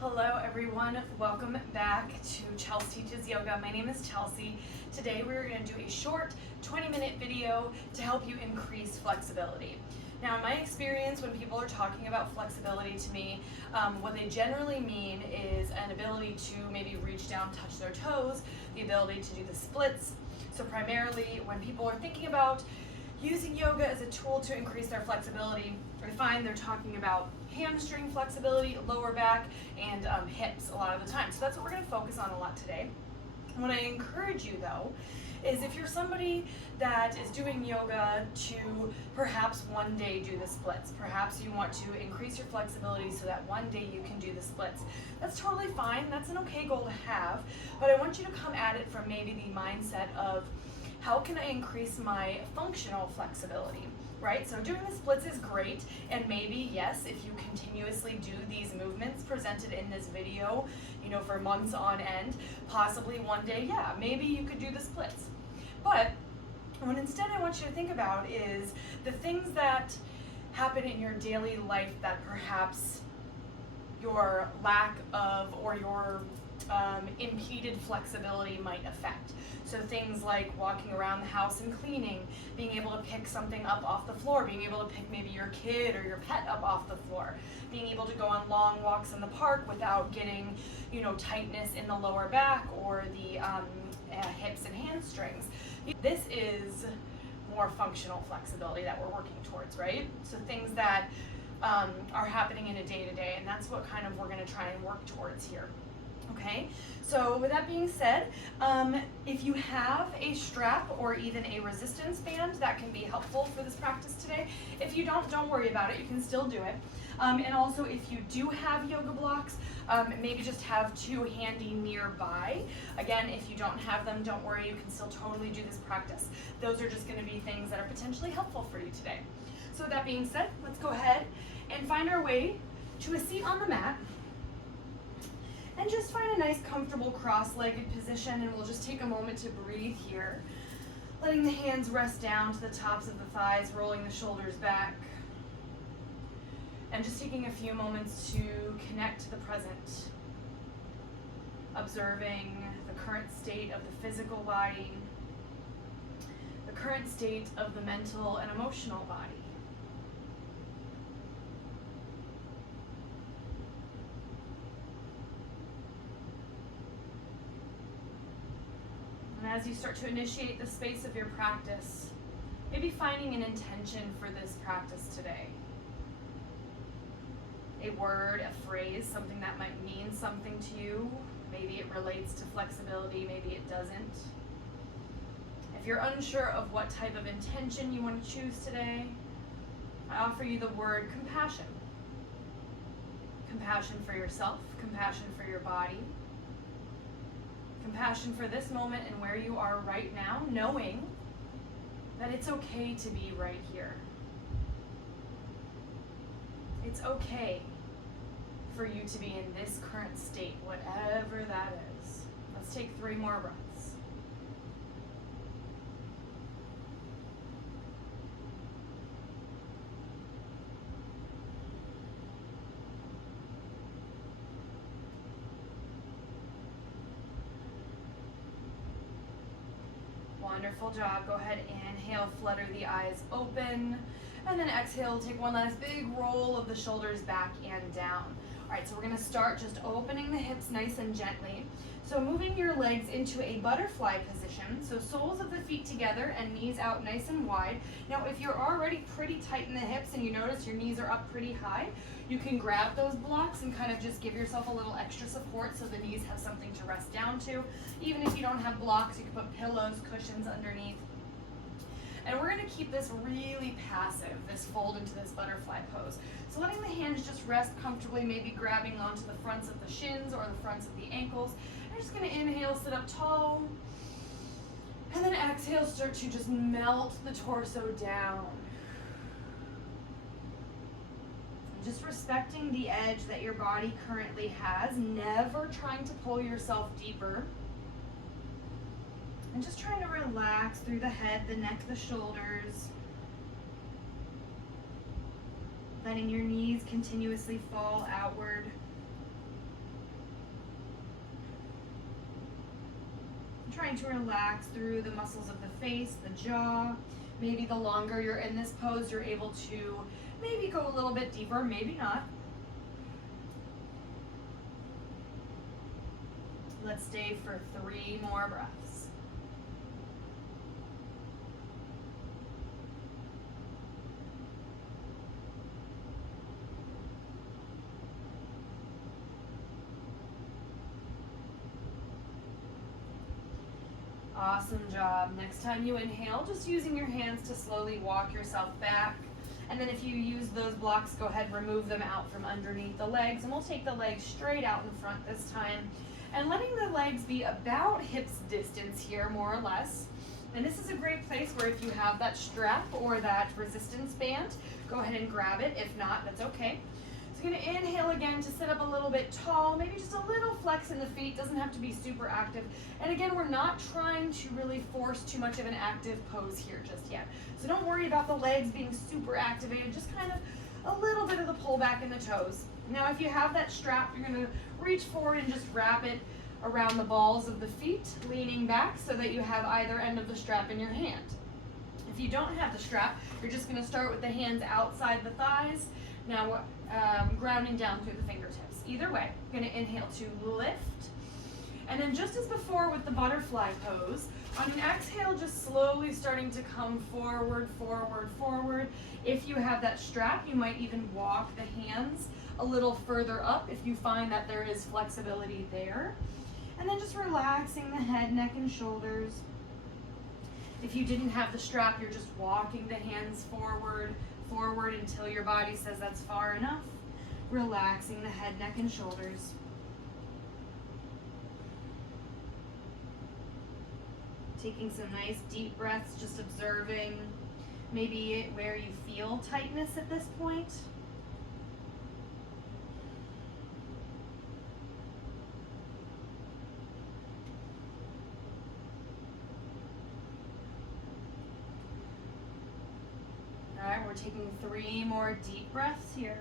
Hello everyone, welcome back to Chels Teaches Yoga. My name is Chelsea. Today we're going to do a short 20-minute video to help you increase flexibility. Now in my experience, when people are talking about flexibility to me, what they generally mean is an ability to maybe reach down, touch their toes, the ability to do the splits. So primarily when people are thinking about using yoga as a tool to increase their flexibility, I find they're talking about hamstring flexibility, lower back, and hips a lot of the time. So that's what we're going to focus on a lot today. What I encourage you though is if you're somebody that is doing yoga to perhaps one day do the splits, perhaps you want to increase your flexibility so that one day you can do the splits. That's totally fine. That's an okay goal to have, but I want you to come at it from maybe the mindset of how can I increase my functional flexibility, right? So doing the splits is great, and maybe, yes, if you continuously do these movements presented in this video, for months on end, possibly one day, yeah, maybe you could do the splits. But what instead I want you to think about is the things that happen in your daily life that perhaps your lack of or your impeded flexibility might affect. So things like walking around the house and cleaning, being able to pick something up off the floor, being able to pick maybe your kid or your pet up off the floor, being able to go on long walks in the park without getting, tightness in the lower back or the hips and hamstrings. This is more functional flexibility that we're working towards, right? So things that are happening in a day-to-day, and that's what kind of we're going to try and work towards here. Okay, so with that being said, if you have a strap or even a resistance band, that can be helpful for this practice today. If you don't worry about it, you can still do it. And also if you do have yoga blocks, maybe just have two handy nearby. Again, if you don't have them, don't worry, you can still totally do this practice. Those are just going to be things that are potentially helpful for you today. So with that being said, let's go ahead and find our way to a seat on the mat. And just find a nice comfortable cross-legged position, and we'll just take a moment to breathe here. Letting the hands rest down to the tops of the thighs, rolling the shoulders back. And just taking a few moments to connect to the present. Observing the current state of the physical body, the current state of the mental and emotional body. And as you start to initiate the space of your practice, maybe finding an intention for this practice today. A word, a phrase, something that might mean something to you. Maybe it relates to flexibility, maybe it doesn't. If you're unsure of what type of intention you want to choose today, I offer you the word compassion. Compassion for yourself, compassion for your body. Compassion for this moment and where you are right now, knowing that it's okay to be right here. It's okay for you to be in this current state, whatever that is. Let's take 3 more breaths. Wonderful job. Go ahead, inhale, flutter the eyes open, and then exhale, take one last big roll of the shoulders back and down. All right, so we're going to start just opening the hips nice and gently. So moving your legs into a butterfly position, so soles of the feet together and knees out nice and wide. Now, if you're already pretty tight in the hips and you notice your knees are up pretty high, you can grab those blocks and kind of just give yourself a little extra support so the knees have something to rest down to. Even if you don't have blocks, you can put pillows, cushions underneath. And we're going to keep this really passive, this fold into this butterfly pose. So letting the hands just rest comfortably, maybe grabbing onto the fronts of the shins or the fronts of the ankles. I'm just going to inhale, sit up tall. And then exhale, start to just melt the torso down. Just respecting the edge that your body currently has, never trying to pull yourself deeper. And just trying to relax through the head, the neck, the shoulders. Letting your knees continuously fall outward. I'm trying to relax through the muscles of the face, the jaw. Maybe the longer you're in this pose, you're able to maybe go a little bit deeper, maybe not. Let's stay for 3 more breaths. Awesome job. Next time you inhale, just using your hands to slowly walk yourself back. And then if you use those blocks, go ahead and remove them out from underneath the legs. And we'll take the legs straight out in front this time. And letting the legs be about hips distance here, more or less. And this is a great place where if you have that strap or that resistance band, go ahead and grab it. If not, that's okay. So you're gonna inhale again to sit up a little bit tall, maybe just a little flex in the feet, doesn't have to be super active. And again, we're not trying to really force too much of an active pose here just yet. So don't worry about the legs being super activated, just kind of a little bit of the pull back in the toes. Now if you have that strap, you're gonna reach forward and just wrap it around the balls of the feet, leaning back so that you have either end of the strap in your hand. If you don't have the strap, you're just gonna start with the hands outside the thighs. Now grounding down through the fingertips. Either way, you're gonna inhale to lift. And then just as before with the butterfly pose, on an exhale, just slowly starting to come forward, forward, forward. If you have that strap, you might even walk the hands a little further up if you find that there is flexibility there. And then just relaxing the head, neck, and shoulders. If you didn't have the strap, you're just walking the hands forward, forward until your body says that's far enough. Relaxing the head, neck, and shoulders. Taking some nice deep breaths, just observing maybe where you feel tightness at this point. All right, we're taking 3 more deep breaths here.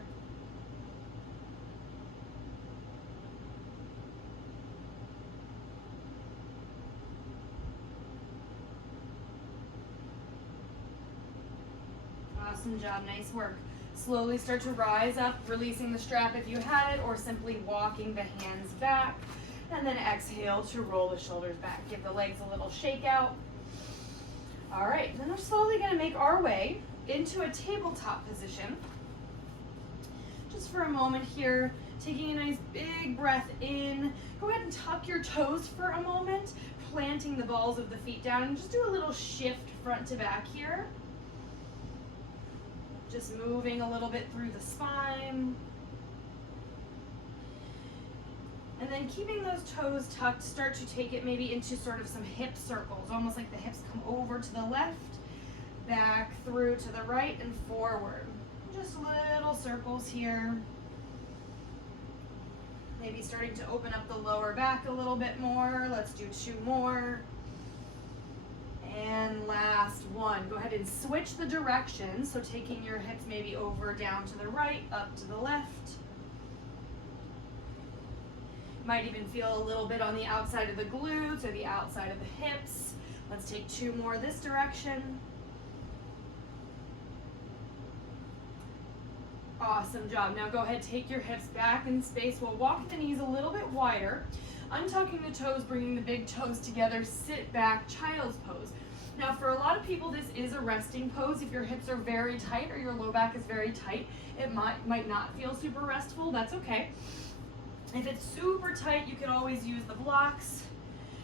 Awesome job, nice work. Slowly start to rise up, releasing the strap if you had it, or simply walking the hands back. And then exhale to roll the shoulders back. Give the legs a little shake out. All right, then we're slowly gonna make our way into a tabletop position. Just for a moment here, taking a nice big breath in. Go ahead and tuck your toes for a moment, planting the balls of the feet down, and just do a little shift front to back here. Just moving a little bit through the spine. And then keeping those toes tucked, start to take it maybe into sort of some hip circles, almost like the hips come over to the left, back through to the right, and forward. Just little circles here. Maybe starting to open up the lower back a little bit more. Let's do 2 more. And last one. Go ahead and switch the direction. So taking your hips maybe over, down to the right, up to the left. Might even feel a little bit on the outside of the glutes or the outside of the hips. Let's take 2 more this direction. Awesome job. Now go ahead, take your hips back in space. We'll walk the knees a little bit wider. Untucking the toes, bringing the big toes together, sit back, child's pose. Now for a lot of people, this is a resting pose. If your hips are very tight or your low back is very tight, it might not feel super restful. That's okay. If it's super tight, you can always use the blocks.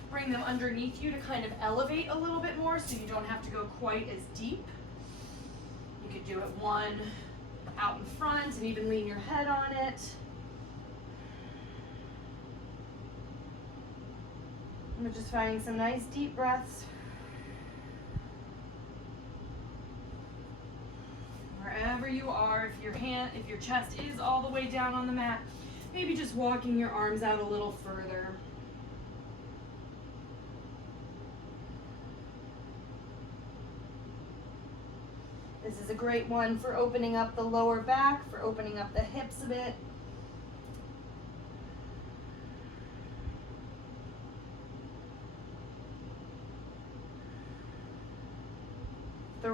Bring them underneath you to kind of elevate a little bit more so you don't have to go quite as deep. You could do it one out in front and even lean your head on it. We're just finding some nice deep breaths. Wherever you are, if your chest is all the way down on the mat, maybe just walking your arms out a little further. This is a great one for opening up the lower back, for opening up the hips a bit.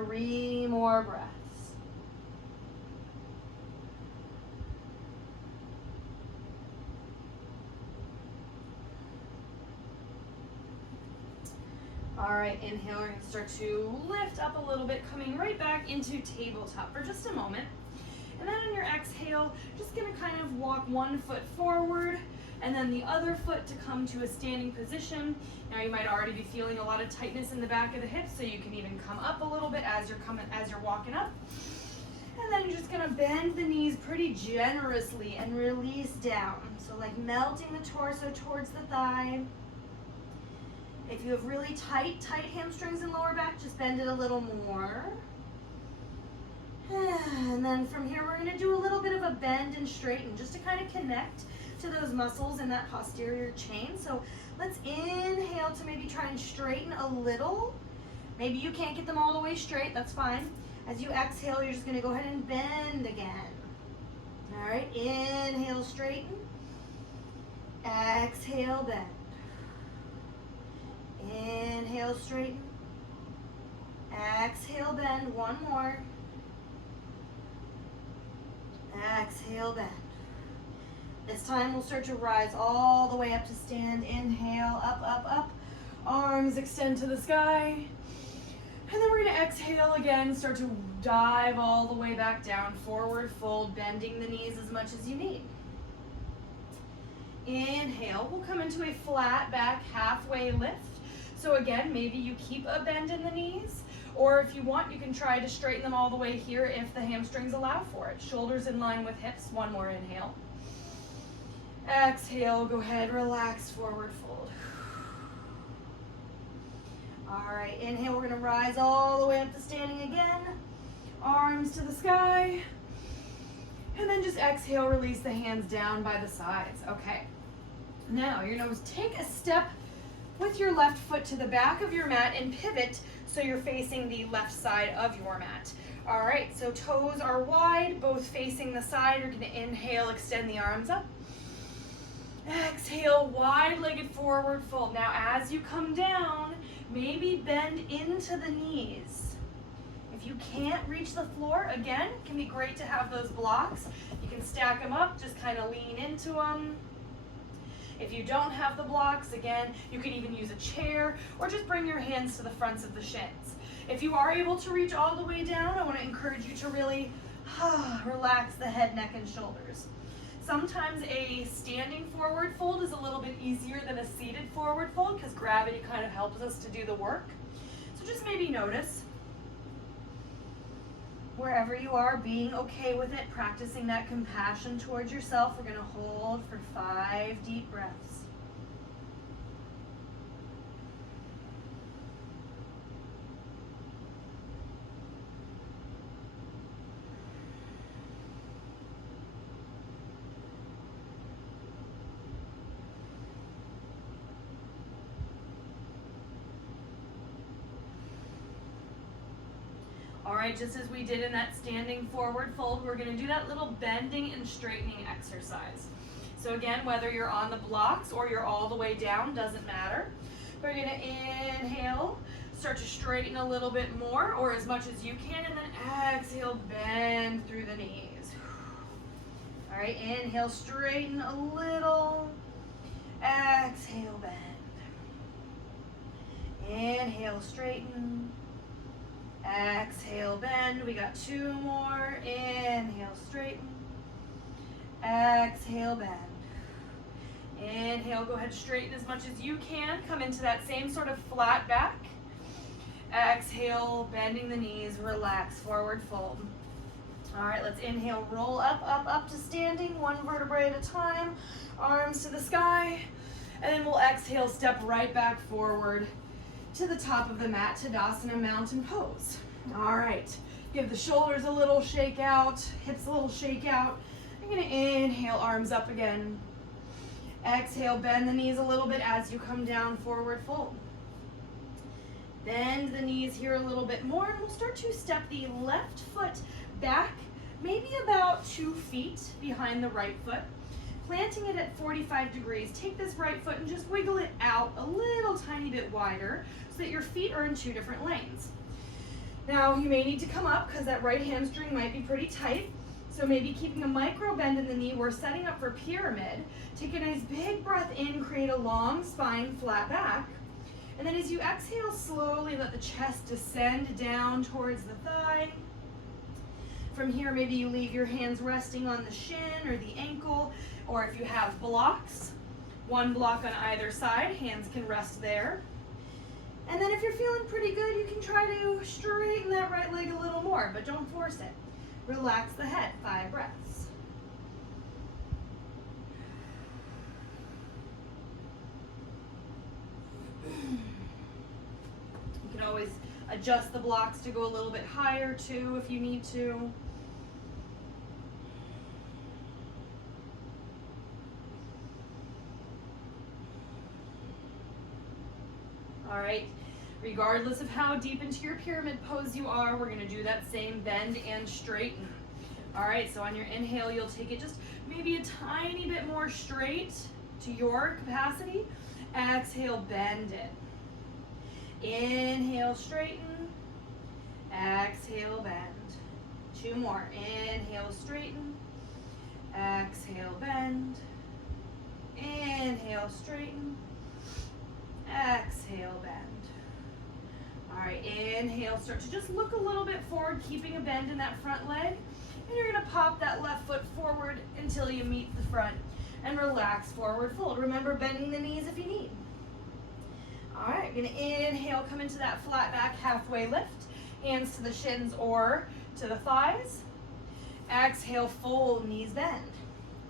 3 more breaths. All right, inhale, we're gonna start to lift up a little bit, coming right back into tabletop for just a moment. And then on your exhale, just gonna kind of walk one foot forward and then the other foot to come to a standing position. Now you might already be feeling a lot of tightness in the back of the hips, so you can even come up a little bit as you're walking up. And then you're just gonna bend the knees pretty generously and release down. So like melting the torso towards the thigh. If you have really tight hamstrings and lower back, just bend it a little more. And then from here, we're gonna do a little bit of a bend and straighten just to kind of connect to those muscles in that posterior chain. So let's inhale to maybe try and straighten a little. Maybe you can't get them all the way straight, that's fine. As you exhale, you're just gonna go ahead and bend again. All right, inhale, straighten. Exhale, bend. Inhale, straighten. Exhale, bend. One more. Exhale, bend. This time we'll start to rise all the way up to stand. Inhale, up, up, up. Arms extend to the sky. And then we're gonna exhale again, start to dive all the way back down, forward fold, bending the knees as much as you need. Inhale, we'll come into a flat back halfway lift. So again, maybe you keep a bend in the knees, or if you want, you can try to straighten them all the way here if the hamstrings allow for it. Shoulders in line with hips, one more inhale. Exhale, go ahead, relax, forward fold. All right, inhale, we're gonna rise all the way up to standing again. Arms to the sky. And then just exhale, release the hands down by the sides. Okay, now you're gonna take a step with your left foot to the back of your mat and pivot so you're facing the left side of your mat. All right, so toes are wide, both facing the side. You're gonna inhale, extend the arms up. Exhale, wide-legged forward fold. Now as you come down, maybe bend into the knees. If you can't reach the floor, again, it can be great to have those blocks. You can stack them up, just kind of lean into them. If you don't have the blocks, again, you can even use a chair or just bring your hands to the fronts of the shins. If you are able to reach all the way down, I want to encourage you to really relax the head, neck, and shoulders. Sometimes a standing forward fold is a little bit easier than a seated forward fold because gravity kind of helps us to do the work. So just maybe notice wherever you are, being okay with it, practicing that compassion towards yourself. We're going to hold for 5 deep breaths. All right, just as we did in that standing forward fold, we're gonna do that little bending and straightening exercise. So again, whether you're on the blocks or you're all the way down, doesn't matter. We're gonna inhale, start to straighten a little bit more or as much as you can, and then exhale, bend through the knees. All right, inhale, straighten a little. Exhale, bend. Inhale, straighten. Exhale, bend. We got 2 more. Inhale, straighten. Exhale, bend. Inhale, go ahead, straighten as much as you can. Come into that same sort of flat back. Exhale, bending the knees, relax, forward fold. All right, let's inhale, roll up, up, up to standing, 1 vertebrae at a time, arms to the sky, and then we'll exhale, step right back forward to the top of the mat, Tadasana mountain pose. All right, give the shoulders a little shake out, hips a little shake out. I'm gonna inhale, arms up again. Exhale, bend the knees a little bit as you come down, forward fold. Bend the knees here a little bit more, and we'll start to step the left foot back, maybe about 2 feet behind the right foot, planting it at 45 degrees. Take this right foot and just wiggle it out a little tiny bit wider so that your feet are in 2 different lanes. Now you may need to come up because that right hamstring might be pretty tight. So maybe keeping a micro bend in the knee. We're setting up for pyramid. Take a nice big breath in, create a long spine, flat back. And then as you exhale, slowly let the chest descend down towards the thigh. From here, maybe you leave your hands resting on the shin or the ankle, or if you have blocks, one block on either side, hands can rest there. And then if you're feeling pretty good, you can try to straighten that right leg a little more, but don't force it. Relax the head, 5 breaths. You can always adjust the blocks to go a little bit higher too if you need to. All right, regardless of how deep into your pyramid pose you are, we're gonna do that same bend and straighten. All right, so on your inhale, you'll take it just maybe a tiny bit more straight to your capacity. Exhale, bend it. Inhale, straighten. Exhale, bend. 2 more. Inhale, straighten. Exhale, bend. Inhale, straighten. Exhale, bend. All right, inhale, start to just look a little bit forward, keeping a bend in that front leg. And you're gonna pop that left foot forward until you meet the front. And relax, forward fold. Remember, bending the knees if you need. All right, you're gonna inhale, come into that flat back halfway lift. Hands to the shins or to the thighs. Exhale, fold, knees bend.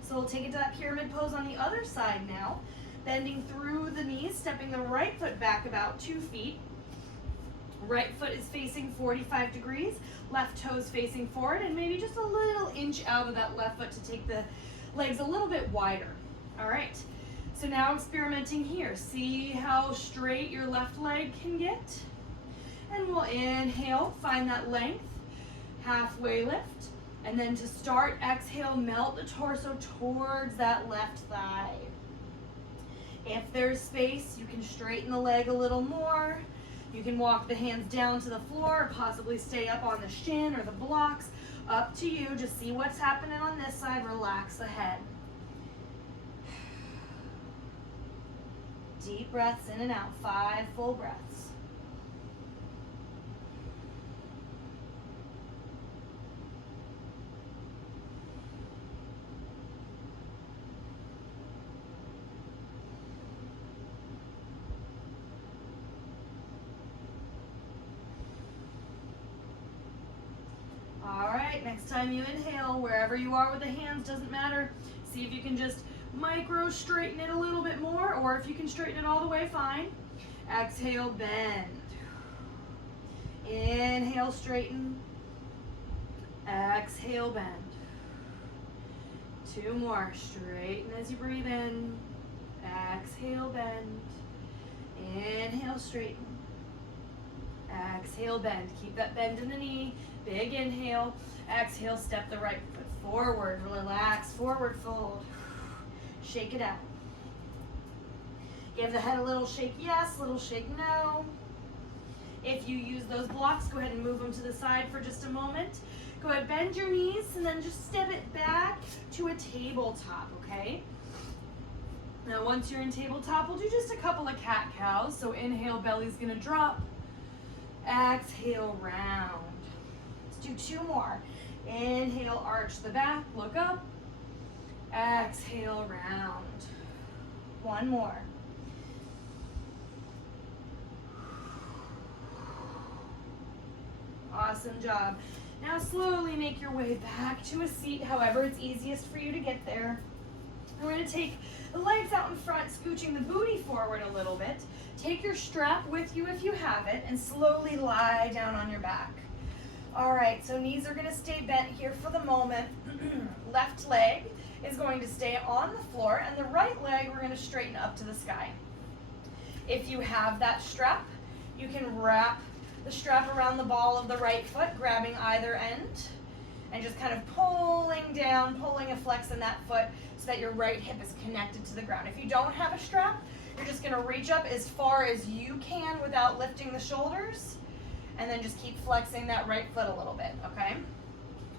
So we'll take it to that pyramid pose on the other side now. Bending through the knees, stepping the right foot back about 2 feet. Right foot is facing 45 degrees, left toes facing forward, and maybe just a little inch out of that left foot to take the legs a little bit wider. All right, so now experimenting here. See how straight your left leg can get? And we'll inhale, find that length, halfway lift, and then to start, exhale, melt the torso towards that left thigh. If there's space, you can straighten the leg a little more. You can walk the hands down to the floor, or possibly stay up on the shin or the blocks. Up to you. Just see what's happening on this side. Relax the head. Deep breaths in and out. 5 full breaths. Next time you inhale, wherever you are with the hands, doesn't matter. See if you can just micro straighten it a little bit more, or if you can straighten it all the way, fine. Exhale, bend. Inhale, straighten. Exhale, bend. 2 more. Straighten as you breathe in. Exhale, bend. Inhale, straighten. Exhale, bend. Keep that bend in the knee. Big inhale. Exhale, step the right foot forward. Relax, forward fold. Shake it out. Give the head a little shake yes, little shake no. If you use those blocks, go ahead and move them to the side for just a moment. Go ahead, bend your knees, and then just step it back to a tabletop, okay? Now, once you're in tabletop, we'll do just a couple of cat-cows. So inhale, belly's gonna drop. Exhale, round. Let's do 2 more. Inhale, arch the back, look up. Exhale, round. 1 more. Awesome job. Now slowly make your way back to a seat, however it's easiest for you to get there. And we're gonna take the legs out in front, scooching the booty forward a little bit. Take your strap with you if you have it, and slowly lie down on your back. All right, so knees are gonna stay bent here for the moment. Left leg is going to stay on the floor, and the right leg we're gonna straighten up to the sky. If you have that strap, you can wrap the strap around the ball of the right foot, grabbing either end, and just kind of pulling down, pulling a flex in that foot so that your right hip is connected to the ground. If you don't have a strap, you're just gonna reach up as far as you can without lifting the shoulders, and then just keep flexing that right foot a little bit, okay?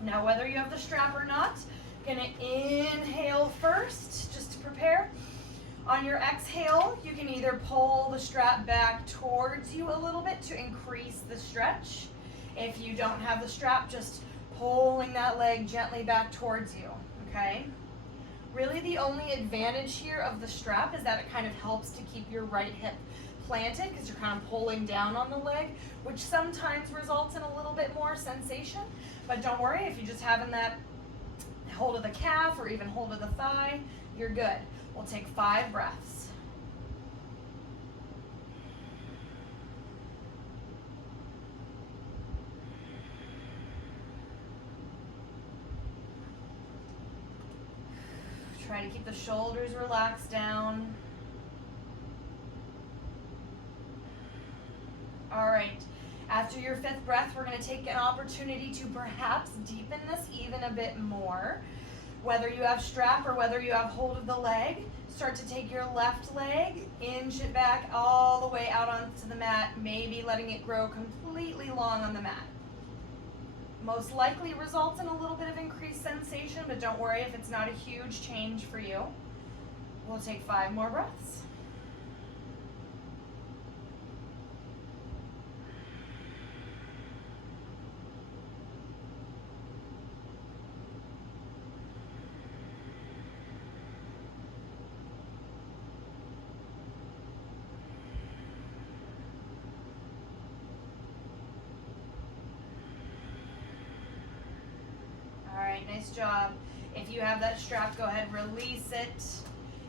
Now, whether you have the strap or not, gonna inhale first, just to prepare. On your exhale, you can either pull the strap back towards you a little bit to increase the stretch. If you don't have the strap, just pulling that leg gently back towards you, okay? Really the only advantage here of the strap is that it kind of helps to keep your right hip planted because you're kind of pulling down on the leg, which sometimes results in a little bit more sensation. But don't worry, if you're just having that hold of the calf or even hold of the thigh, you're good. We'll take 5 breaths. Try to keep the shoulders relaxed down. All right, after your 5th breath, we're gonna take an opportunity to perhaps deepen this even a bit more. Whether you have strap or whether you have hold of the leg, start to take your left leg, inch it back all the way out onto the mat, maybe letting it grow completely long on the mat. Most likely results in a little bit of increased sensation, but don't worry if it's not a huge change for you. We'll take 5 more breaths. Nice job. If you have that strap, go ahead, release it.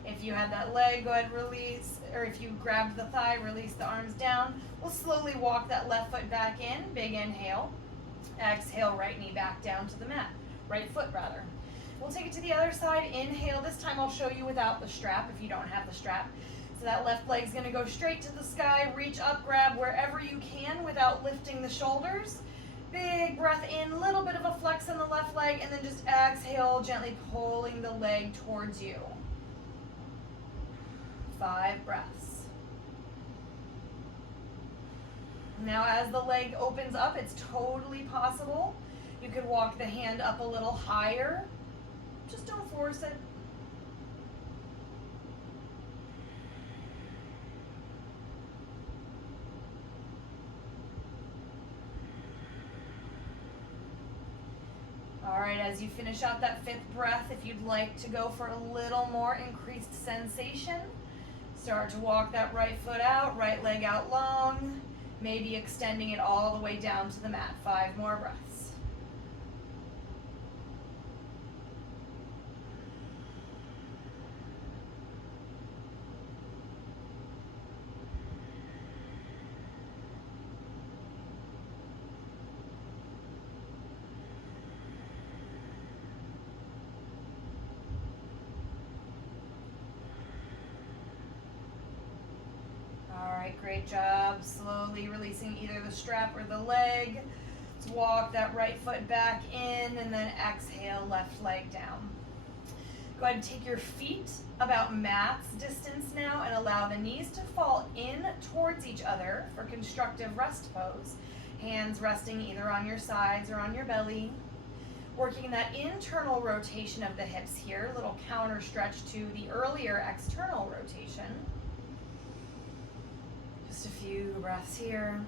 If you have that leg, go ahead, release. Or if you grabbed the thigh, release the arms down. We'll slowly walk that left foot back in. Big inhale. Exhale, right knee back down to the mat. Right foot, rather. We'll take it to the other side. Inhale. This time I'll show you without the strap if you don't have the strap. So that left leg's going to go straight to the sky. Reach up, grab wherever you can without lifting the shoulders. Big breath in, little bit of a flex on the left leg, and then just exhale, gently pulling the leg towards you. 5 breaths. Now as the leg opens up, it's totally possible. You could walk the hand up a little higher. Just don't force it. All right, as you finish out that 5th breath, if you'd like to go for a little more increased sensation, start to walk that right foot out, right leg out long, maybe extending it all the way down to the mat. 5 more breaths. Great job. Slowly releasing either the strap or the leg. Let's walk that right foot back in and then exhale, left leg down. Go ahead and take your feet about mat's distance now and allow the knees to fall in towards each other for constructive rest pose. Hands resting either on your sides or on your belly. Working that internal rotation of the hips here, a little counter stretch to the earlier external rotation. Just a few breaths here.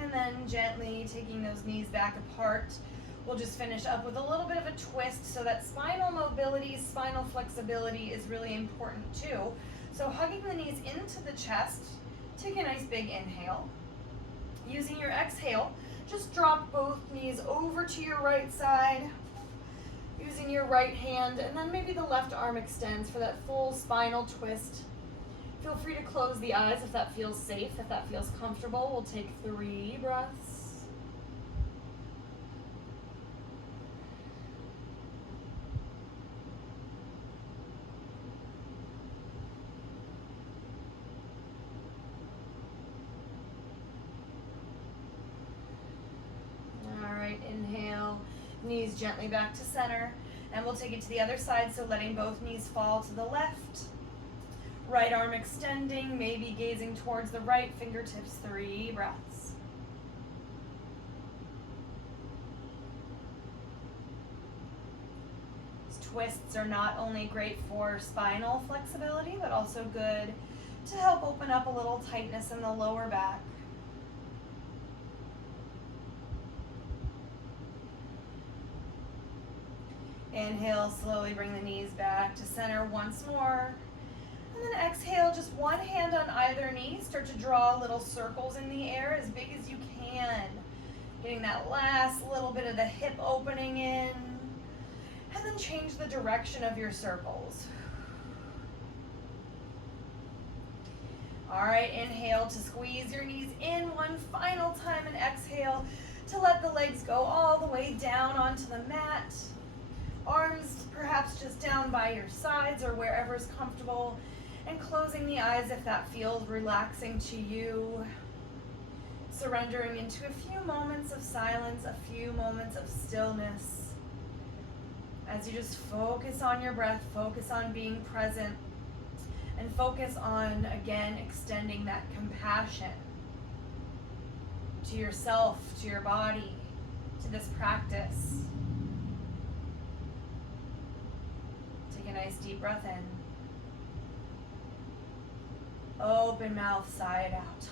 And then gently taking those knees back apart. We'll just finish up with a little bit of a twist so that spinal mobility, spinal flexibility is really important too. So hugging the knees into the chest, take a nice big inhale. Using your exhale, just drop both knees over to your right side, using your right hand, and then maybe the left arm extends for that full spinal twist. Feel free to close the eyes if that feels safe, if that feels comfortable. We'll take 3 breaths. Inhale, knees gently back to center. And we'll take it to the other side, so letting both knees fall to the left. Right arm extending, maybe gazing towards the right, fingertips, 3 breaths. These twists are not only great for spinal flexibility, but also good to help open up a little tightness in the lower back. Inhale, slowly bring the knees back to center once more. And then exhale, just one hand on either knee. Start to draw little circles in the air as big as you can. Getting that last little bit of the hip opening in. And then change the direction of your circles. All right, inhale to squeeze your knees in one final time, and exhale to let the legs go all the way down onto the mat. Arms perhaps just down by your sides or wherever's comfortable, and closing the eyes if that feels relaxing to you. Surrendering into a few moments of silence, a few moments of stillness. As you just focus on your breath, focus on being present, and focus on, again, extending that compassion to yourself, to your body, to this practice. Take a nice deep breath in. Open mouth, side out.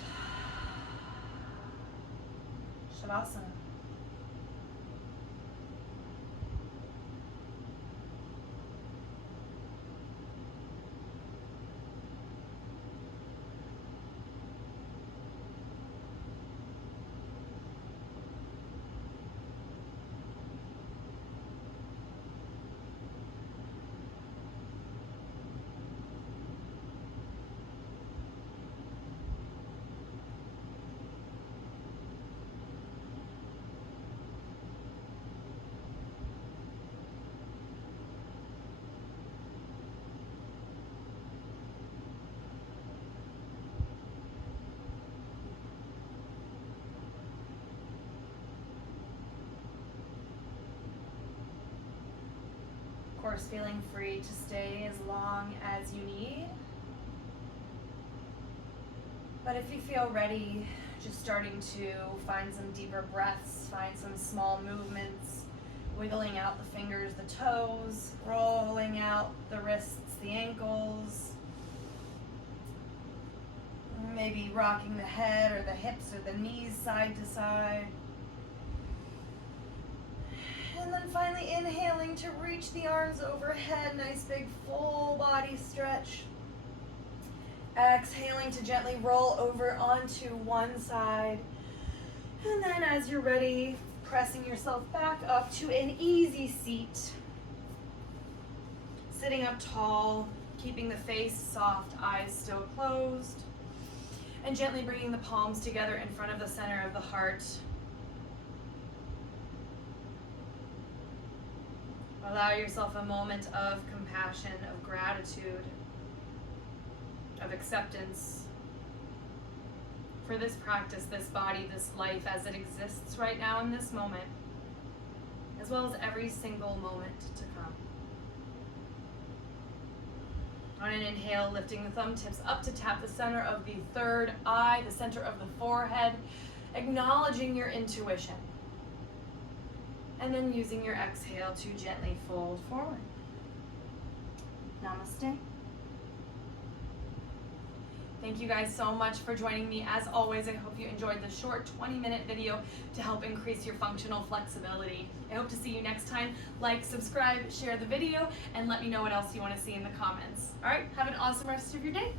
Shavasana. Of course, feeling free to stay as long as you need. But if you feel ready, just starting to find some deeper breaths, find some small movements, wiggling out the fingers, the toes, rolling out the wrists, the ankles, maybe rocking the head or the hips or the knees side to side. And then finally inhaling to reach the arms overhead, nice big full body stretch. Exhaling to gently roll over onto one side. And then as you're ready, pressing yourself back up to an easy seat. Sitting up tall, keeping the face soft, eyes still closed. And gently bringing the palms together in front of the center of the heart. Allow yourself a moment of compassion, of gratitude, of acceptance for this practice, this body, this life as it exists right now in this moment, as well as every single moment to come. On an inhale, lifting the thumb tips up to tap the center of the third eye, the center of the forehead, acknowledging your intuition. And then using your exhale to gently fold forward. Namaste. Thank you guys so much for joining me. As always, I hope you enjoyed the short 20-minute video to help increase your functional flexibility. I hope to see you next time. Like, subscribe, share the video, and let me know what else you want to see in the comments. All right, have an awesome rest of your day.